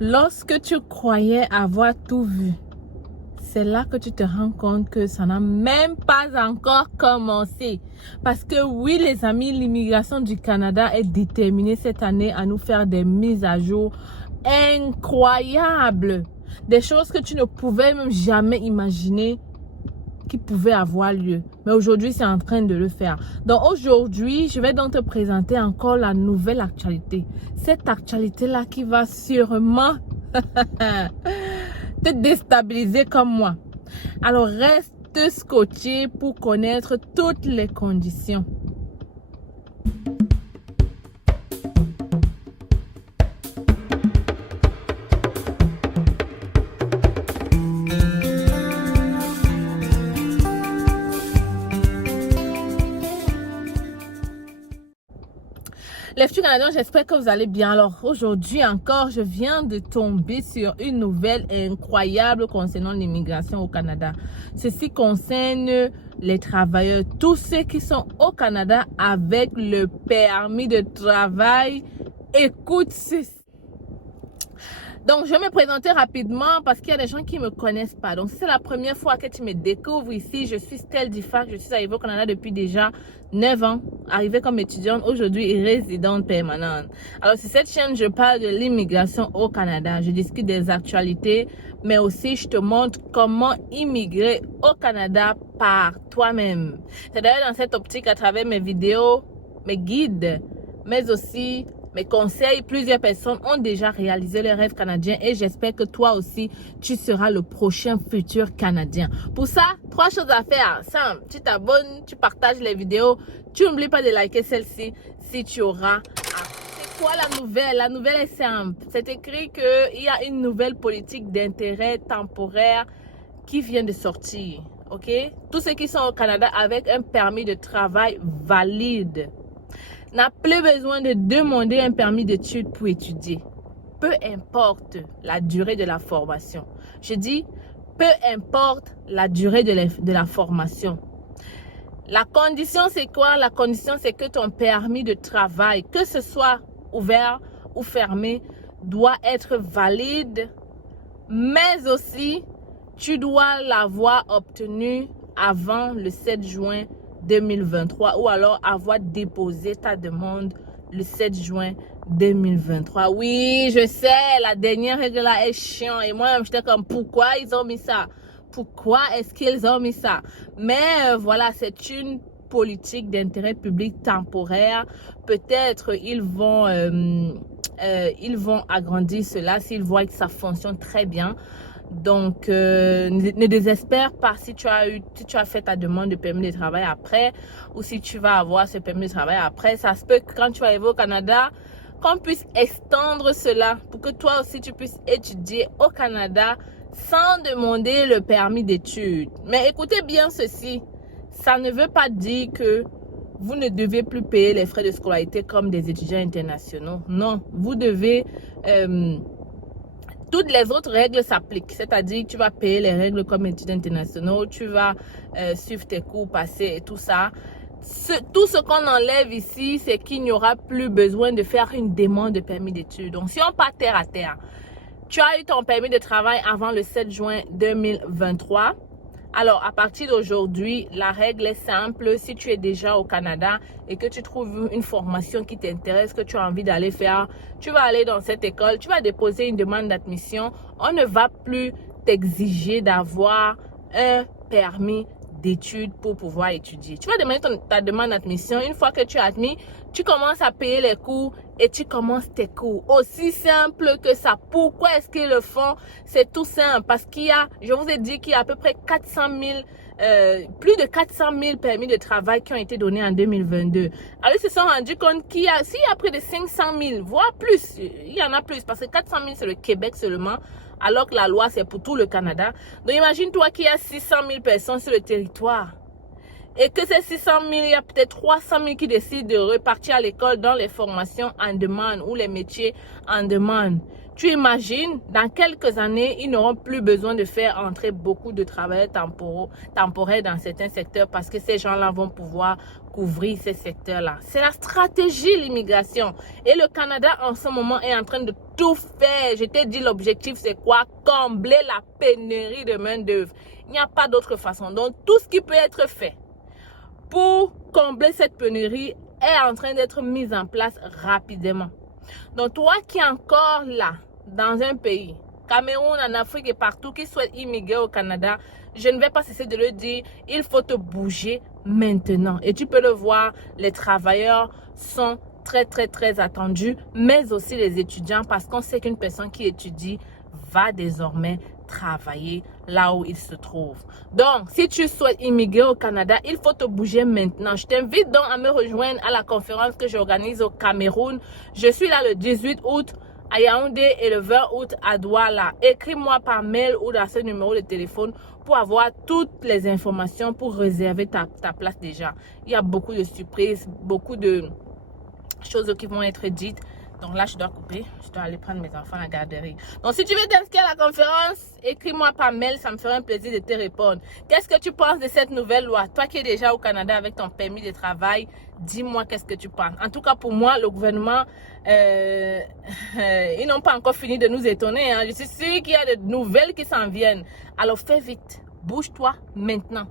Lorsque tu croyais avoir tout vu, c'est là que tu te rends compte que ça n'a même pas encore commencé. Parce que oui, les amis, l'immigration du Canada est déterminée cette année à nous faire des mises à jour incroyables. Des choses que tu ne pouvais même jamais imaginer qui pouvaient avoir lieu. Mais aujourd'hui, c'est en train de le faire. Donc aujourd'hui, je vais donc te présenter encore la nouvelle actualité. Cette actualité-là qui va sûrement te déstabiliser comme moi. Alors reste scotché pour connaître toutes les conditions. Les futurs Canadiens, j'espère que vous allez bien. Alors aujourd'hui encore, je viens de tomber sur une nouvelle incroyable concernant l'immigration au Canada. Ceci concerne les travailleurs, tous ceux qui sont au Canada avec le permis de travail. Écoute ceci. Donc, je vais me présenter rapidement parce qu'il y a des gens qui ne me connaissent pas. Donc, si c'est la première fois que tu me découvres ici, je suis Stell Difac. Je suis arrivée au Canada depuis déjà 9 ans. Arrivée comme étudiante, aujourd'hui résidente permanente. Alors, sur cette chaîne, je parle de l'immigration au Canada. Je discute des actualités, mais aussi je te montre comment immigrer au Canada par toi-même. C'est d'ailleurs dans cette optique, à travers mes vidéos, mes guides, mais aussi mes conseils, plusieurs personnes ont déjà réalisé le rêve canadien et j'espère que toi aussi, tu seras le prochain futur Canadien. Pour ça, 3 choses à faire. Simple, tu t'abonnes, tu partages les vidéos, tu n'oublies pas de liker celle-ci si tu auras. C'est quoi la nouvelle? La nouvelle est simple. C'est écrit qu'il y a une nouvelle politique d'intérêt temporaire qui vient de sortir. Ok? Tous ceux qui sont au Canada avec un permis de travail valide n'a plus besoin de demander un permis d'études pour étudier. Peu importe la durée de la formation. Je dis, peu importe la durée de la formation. La condition, c'est quoi? La condition, c'est que ton permis de travail, que ce soit ouvert ou fermé, doit être valide, mais aussi, tu dois l'avoir obtenu avant le 7 juin 2023 ou alors avoir déposé ta demande le 7 juin 2023. Oui, je sais, la dernière règle là est chiant et moi-même j'étais comme pourquoi ils ont mis ça? Pourquoi est-ce qu'ils ont mis ça? Mais voilà, c'est une politique d'intérêt public temporaire. Peut-être ils vont agrandir cela s'ils voient que ça fonctionne très bien. Donc, ne désespère pas si tu as fait ta demande de permis de travail après ou si tu vas avoir ce permis de travail après. Ça se peut que quand tu vas arriver au Canada, qu'on puisse extendre cela pour que toi aussi tu puisses étudier au Canada sans demander le permis d'études. Mais écoutez bien ceci, ça ne veut pas dire que vous ne devez plus payer les frais de scolarité comme des étudiants internationaux. Non, vous devez... toutes les autres règles s'appliquent, c'est-à-dire que tu vas payer les règles comme étudiants internationaux, tu vas suivre tes cours passés et tout ça. Tout ce qu'on enlève ici, c'est qu'il n'y aura plus besoin de faire une demande de permis d'études. Donc, si on part terre à terre, tu as eu ton permis de travail avant le 7 juin 2023. Alors, à partir d'aujourd'hui, la règle est simple. Si tu es déjà au Canada et que tu trouves une formation qui t'intéresse, que tu as envie d'aller faire, tu vas aller dans cette école, tu vas déposer une demande d'admission. On ne va plus t'exiger d'avoir un permis d'études pour pouvoir étudier. Tu vas demander ta demande d'admission. Une fois que tu es admis, tu commences à payer les cours et tu commences tes cours. Aussi simple que ça. Pourquoi est-ce qu'ils le font? C'est tout simple. Parce qu'il y a, je vous ai dit qu'il y a à peu près 400 000, plus de 400 000 permis de travail qui ont été donnés en 2022. Alors, ils se sont rendus compte qu'il y a, s'il y a près de 500 000, voire plus, il y en a plus. Parce que 400 000, c'est le Québec seulement. Alors que la loi, c'est pour tout le Canada. Donc, imagine-toi qu'il y a 600 000 personnes sur le territoire. Et que ces 600 000, il y a peut-être 300 000 qui décident de repartir à l'école dans les formations en demande ou les métiers en demande. Tu imagines, dans quelques années, ils n'auront plus besoin de faire entrer beaucoup de travailleurs temporaires dans certains secteurs parce que ces gens-là vont pouvoir couvrir ces secteurs-là. C'est la stratégie, l'immigration. Et le Canada, en ce moment, est en train de tout faire. Je t'ai dit, l'objectif, c'est quoi? Combler la pénurie de main-d'œuvre. Il n'y a pas d'autre façon. Donc, tout ce qui peut être fait pour combler cette pénurie est en train d'être mis en place rapidement. Donc, toi qui es encore là, dans un pays, Cameroun, en Afrique et partout, qui souhaite immigrer au Canada, je ne vais pas cesser de le dire, il faut te bouger maintenant. Et tu peux le voir, les travailleurs sont très attendus, mais aussi les étudiants, parce qu'on sait qu'une personne qui étudie va désormais travailler là où il se trouve. Donc, si tu souhaites immigrer au Canada, il faut te bouger maintenant. Je t'invite donc à me rejoindre à la conférence que j'organise au Cameroun. Je suis là le 18 août à Yaoundé et le 20 août à Douala. Écris-moi par mail ou dans ce numéro de téléphone pour avoir toutes les informations pour réserver ta place déjà. Il y a beaucoup de surprises, beaucoup de choses qui vont être dites. Donc là, je dois couper. Je dois aller prendre mes enfants à la garderie. Donc, si tu veux t'inscrire à la conférence, écris-moi par mail. Ça me ferait un plaisir de te répondre. Qu'est-ce que tu penses de cette nouvelle loi? Toi qui es déjà au Canada avec ton permis de travail, dis-moi qu'est-ce que tu penses. En tout cas, pour moi, le gouvernement, ils n'ont pas encore fini de nous étonner. Hein. Je suis sûre qu'il y a de nouvelles qui s'en viennent. Alors, fais vite. Bouge-toi maintenant.